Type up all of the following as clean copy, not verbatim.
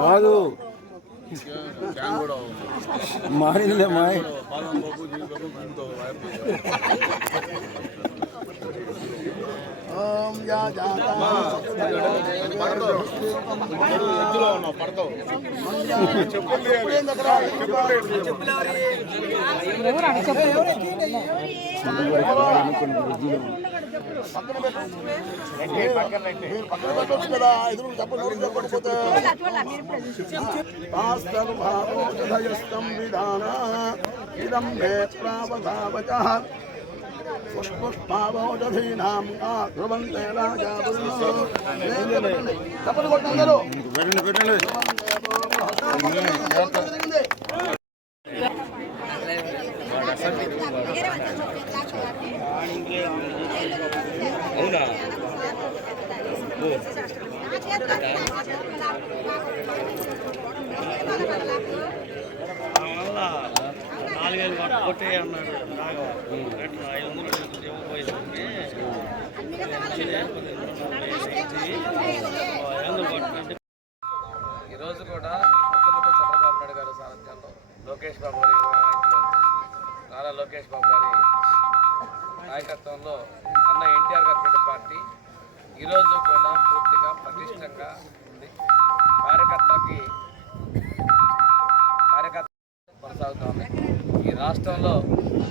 కాదు మారిందిలే మాయ్ ఓం యా జాతా పడతావు కదా ఎదురు చెప్పడం విధాన ఇదం మే ప్రావధావచ పుష్పుష్పావోదధీనాం ధ్రువంతే రాజా చప్పలు కొట్టందరూ అవునా నాలుగేళ్ళు కొట్టే అన్నాడు ఈరోజు కూడా ముఖ్యమంత్రి చంద్రబాబు నాయుడు గారి సారథ్యంలో లోకేష్ బాబు గారి నారా లోకేష్ బాబు గారి నాయకత్వంలో అన్న ఎన్టీఆర్ గారి పార్టీ ఈరోజు కూడా పూర్తిగా పటిష్టంగా ఉంది. కార్యకర్త కొనసాగుతూ ఉన్నాయి. ఈ రాష్ట్రంలో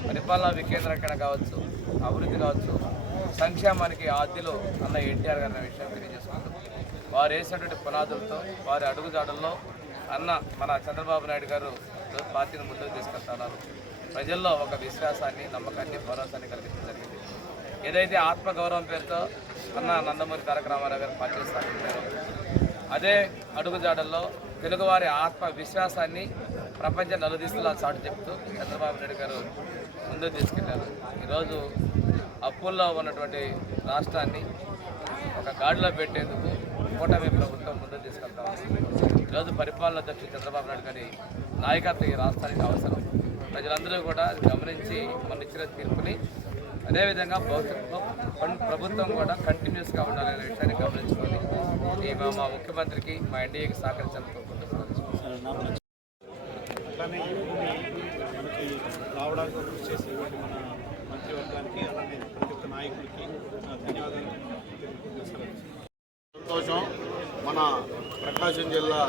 పరిపాలనా వికేంద్రీకరణ కావచ్చు, అభివృద్ధి కావచ్చు, సంక్షేమానికి ఆద్యులు అన్న ఎన్టీఆర్ గారి విషయం తెలియజేసుకుంటూ వారు వేసినటువంటి పునాదులతో వారి అడుగుజాడల్లో అన్న మన చంద్రబాబు నాయుడు గారు పార్టీని ముందుకు తీసుకెళ్తున్నారు. ప్రజల్లో ఒక విశ్వాసాన్ని, నమ్మకాన్ని, భరోసాన్ని కలిగించడం జరిగింది. ఏదైతే ఆత్మగౌరవం పేరుతో అన్న నందమూరి తారక రామారావు గారు పార్టీ స్థాపించారు, అదే అడుగుజాడల్లో తెలుగువారి ఆత్మ విశ్వాసాన్ని ప్రపంచ నలుదిశలా చాటు చెప్తూ చంద్రబాబు నాయుడు గారు ముందుకు తీసుకెళ్లారు. ఈరోజు అప్పుల్లో ఉన్నటువంటి రాష్ట్రాన్ని ఒక గాడిలో పెట్టేందుకు కూటమి ప్రభుత్వం ముందుకు తీసుకెళ్తా ఉంది. ఈరోజు పరిపాలన అధ్యక్షుడు చంద్రబాబు నాయుడు గారి నాయకత్వం ఈ రాష్ట్రానికి అవసరం. ప్రజలందరూ కూడా గమనించి మన ఇచ్చిన తీర్పుని అదేవిధంగా ప్రభుత్వం కూడా కంటిన్యూస్గా ఉండాలనే విషయాన్ని గమనించుకొని మా ముఖ్యమంత్రికి, మా ఎన్డీఏకి సహకరించాలని కోరుకుంటున్నాను. అలానే మనకి రావడానికి కృషి చేసేటువంటి మన మంత్రివర్గానికి, అలానే ప్రతి ఒక్క నాయకులకి ధన్యవాదాలు తెలియజేస్తాను. సంతోషం. మన ప్రకాశం జిల్లా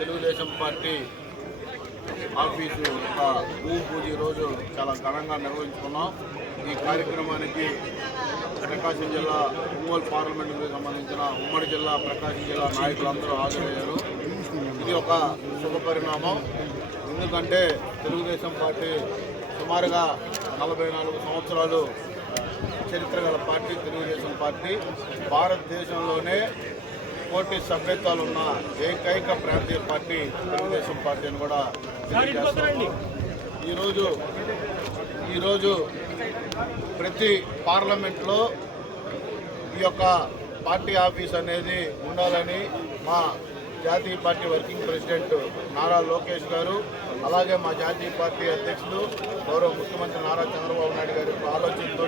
తెలుగుదేశం పార్టీ ఆఫీసు యొక్క భూమి పూజ ఈరోజు చాలా ఘనంగా నిర్వహించుకున్నాం. ఈ కార్యక్రమానికి ప్రకాశం జిల్లా ఒంగోలు పార్లమెంటుకు సంబంధించిన ఉమ్మడి జిల్లా ప్రకాశం జిల్లా నాయకులందరూ హాజరయ్యారు. ఇది ఒక శుభపరిణామం. ఎందుకంటే తెలుగుదేశం పార్టీ సుమారుగా 44 సంవత్సరాలు చరిత్ర గల పార్టీ తెలుగుదేశం పార్టీ. భారతదేశంలోనే కోటి సభ్యత్వాలు ఉన్న ఏకైక ప్రాంతీయ పార్టీ తెలుగుదేశం పార్టీ అని కూడా తెలియజేస్తున్నాము. ఈరోజు ప్రతి పార్లమెంట్లో ఈ యొక్క పార్టీ ఆఫీస్ అనేది ఉండాలని మా జాతీయ party working president Nara Lokesh గారు, అలాగే మా జాతీయ పార్టీ అధ్యక్షులు గౌరవ ముఖ్యమంత్రి నారా చంద్రబాబు నాయుడు గారి ఆలోచనతో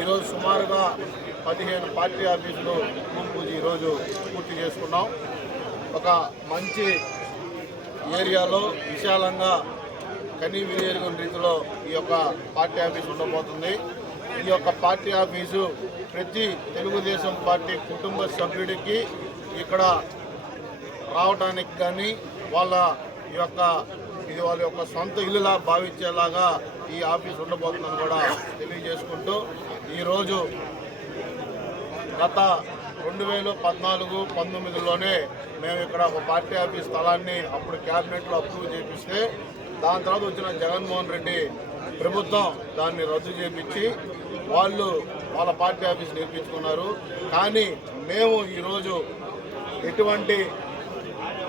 ఈరోజు సుమారుగా 15 పార్టీ ఆఫీసులు భూమి పూజ ఈరోజు పూర్తి చేసుకున్నాం. ఒక మంచి ఏరియాలో విశాలంగా కనీ వినియోగం రీతిలో ఈ యొక్క పార్టీ ఆఫీసు ఉండబోతుంది. ఈ యొక్క పార్టీ ఆఫీసు ప్రతి తెలుగుదేశం పార్టీ కుటుంబ సభ్యుడికి ఇక్కడ రావడానికి కానీ వాళ్ళ యొక్క సొంత ఇల్లులా భావించేలాగా ఈ ఆఫీస్ ఉండబోతుందని కూడా తెలియజేసుకుంటూ ఈరోజు గత 2014-19లోనే మేము ఇక్కడ ఒక పార్టీ ఆఫీస్ స్థలాన్ని అప్పుడు క్యాబినెట్లో అప్రూవ్ చేపిస్తే దాని తర్వాత వచ్చిన జగన్మోహన్ రెడ్డి ప్రభుత్వం దాన్ని రద్దు చేపించి వాళ్ళ పార్టీ ఆఫీస్ నిర్మించుకున్నారు. కానీ మేము ఈరోజు ఎటువంటి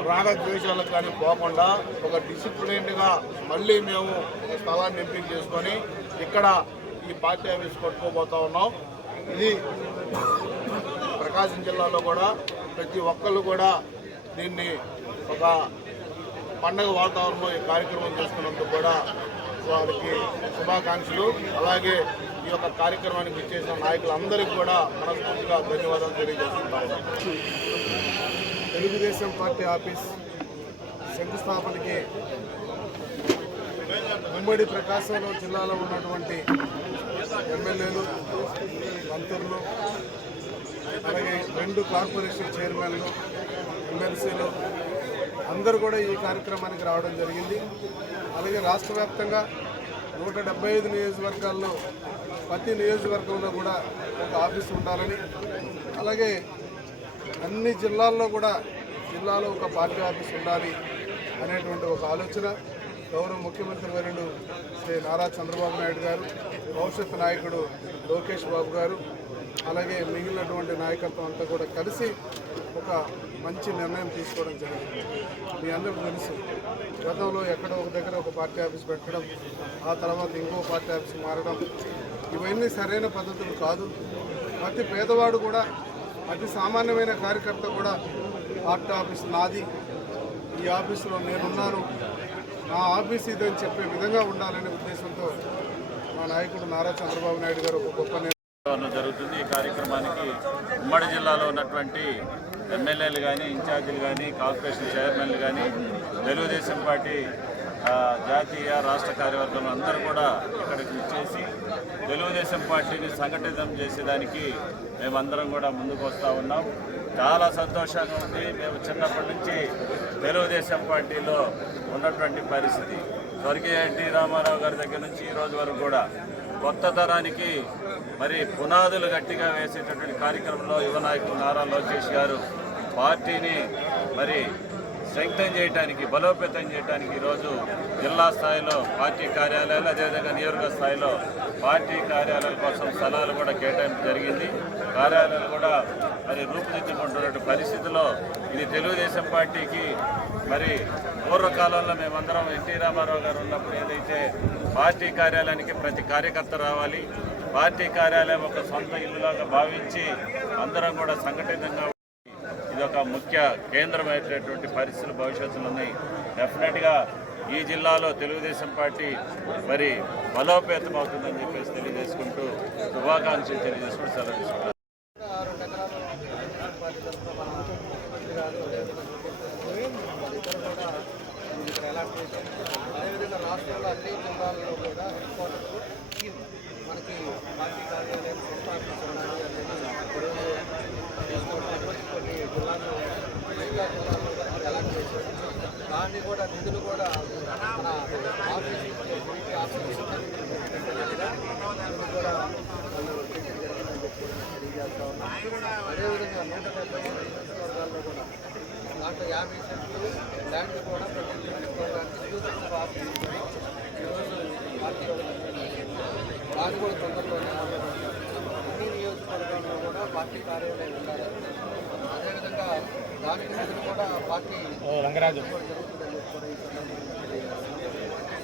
రాగద్వేషాలకు కానీ పోకుండా ఒక డిసిప్లిన్డ్గా మళ్ళీ మేము ఒక స్థలాన్ని ఎంపిక చేసుకొని ఇక్కడ ఈ పార్టీ ఆఫీస్ కొట్టుకోబోతా ఉన్నాం. ఇది ప్రకాశం జిల్లాలో కూడా ప్రతి ఒక్కళ్ళు కూడా దీన్ని ఒక పండగ వాతావరణంలో ఈ కార్యక్రమం చేసుకున్నందుకు కూడా వారికి శుభాకాంక్షలు. అలాగే ఈ యొక్క కార్యక్రమానికి ఇచ్చేసిన నాయకులందరికీ కూడా మనస్ఫూర్తిగా ధన్యవాదాలు తెలియజేస్తున్నాను. తెలుగుదేశం పార్టీ ఆఫీస్ శంకుస్థాపనకి ఉమ్మడి ప్రకాశం జిల్లాలో ఉన్నటువంటి ఎమ్మెల్యేలు, మంత్రులు, అలాగే 2 కార్పొరేషన్ చైర్మన్లు, ఎమ్మెల్సీలు అందరూ కూడా ఈ కార్యక్రమానికి రావడం జరిగింది. అలాగే రాష్ట్ర వ్యాప్తంగా 175 నియోజకవర్గాల్లో ప్రతి నియోజకవర్గంలో కూడా ఒక ఆఫీస్ ఉండాలని, అలాగే అన్ని జిల్లాల్లో కూడా జిల్లాలో ఒక పార్టీ ఆఫీస్ ఉండాలి అనేటువంటి ఒక ఆలోచన గౌరవ ముఖ్యమంత్రి వర్యులు శ్రీ నారా చంద్రబాబు నాయుడు గారు, భవిష్యత్ నాయకుడు లోకేష్ బాబు గారు, అలాగే మిగిలినటువంటి నాయకత్వం అంతా కూడా కలిసి ఒక మంచి నిర్ణయం తీసుకోవడం జరిగింది. మీ అందరికీ తెలుసు, గతంలో ఎక్కడో ఒక దగ్గర ఒక పార్టీ ఆఫీస్ పెట్టడం, ఆ తర్వాత ఇంకో పార్టీ ఆఫీస్ మారడం, ఇవన్నీ సరైన పద్ధతులు కాదు. ప్రతి పేదవాడు కూడా, అతి సామాన్యమైన కార్యకర్త కూడా పార్టీ ఆఫీస్ నాది, ఈ ఆఫీసులో నేనున్నాను, నా ఆఫీస్ ఇదని చెప్పే విధంగా ఉండాలనే ఉద్దేశంతో మా నాయకుడు నారా చంద్రబాబు నాయుడు గారు ఒక గొప్ప జరుగుతుంది. ఈ కార్యక్రమానికి ఉమ్మడి జిల్లాలో ఉన్నటువంటి ఎమ్మెల్యేలు కానీ, ఇన్ఛార్జీలు కానీ, కార్పొరేషన్ చైర్మన్లు కానీ, తెలుగుదేశం పార్టీ జాతీయ రాష్ట్ర కార్యవర్గం అందరూ కూడా ఇక్కడికి వచ్చేసి తెలుగుదేశం పార్టీని సంఘటితం చేసేదానికి మేమందరం కూడా ముందుకు వస్తూ ఉన్నాం. చాలా సంతోషంగా ఉంది. మేము చిన్నప్పటి నుంచి తెలుగుదేశం పార్టీలో ఉన్నటువంటి పరిస్థితి, స్వర్గీయ ఎన్టీ రామారావు గారి దగ్గర నుంచి ఈ రోజు వరకు కూడా కొత్త తరానికి మరి పునాదులు గట్టిగా వేసేటటువంటి కార్యక్రమంలో యువ నాయకులు నారా లోకేష్ గారు పార్టీని మరి స్ట్రెంగ్తన్ చేయడానికి, బలోపేతం చేయడానికి ఈరోజు జిల్లా స్థాయిలో పార్టీ కార్యాలయాలు, అదేవిధంగా నియోజక స్థాయిలో పార్టీ కార్యాలయాల కోసం స్థలాలు కూడా కేటాయింపు జరిగింది. కార్యాలయాలు కూడా మరి రూపుదిద్దుకుంటున్న పరిస్థితిలో ఇది తెలుగుదేశం పార్టీకి మరి పూర్వకాలంలో మేమందరం ఎన్టీ రామారావు గారు ఉన్నప్పుడు ఏదైతే పార్టీ కార్యాలయానికి ప్రతి కార్యకర్త రావాలి, పార్టీ కార్యాలయం ఒక సొంత ఇల్లులాగా భావించి అందరం కూడా సంఘటితంగా ఇదొక ముఖ్య కేంద్రమైనటువంటి పరిస్థితులు భవిష్యత్తులో ఉన్నాయి. డెఫినెట్గా ఈ జిల్లాలో తెలుగుదేశం పార్టీ మరి బలోపేతం అవుతుందని చెప్పేసి తెలియజేసుకుంటూ శుభాకాంక్షలు తెలియజేసుకుంటూ సెలవు తీసుకుంటారు. అదేవిధంగా రాష్ట్రంలో అన్ని జిల్లాల్లో కూడా హెడ్ క్వార్టర్స్ మనకి పార్టీ కార్యాలయం కొన్ని జిల్లాల్లో మిగతా జిల్లాల్లో ఎలాంటి చేశారు. దాన్ని కూడా నిధులు కూడా మన ఆఫీస్ కూడా తెలియజేస్తా ఉన్నాం. అదేవిధంగా 175 నియోజకవర్గాల్లో కూడా దాంట్లో 50 సెంట్లు ల్యాండ్ కూడా ప్రతి నియోజకవర్గానికి ఈరోజు పార్టీ దాన్ని కూడా తొందరలోనే అన్ని నియోజకవర్గాల్లో కూడా పార్టీ కార్యాలయం ఉండాలి. అదేవిధంగా దానికి నిధులు కూడా పార్టీ జరుగుతుందని కూడా ఈ సందర్భంగా తెలియజేస్తాం.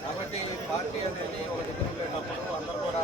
కాబట్టి పార్టీ అనేది ఒక దగ్గర ఉండేటప్పుడు అందరూ కూడా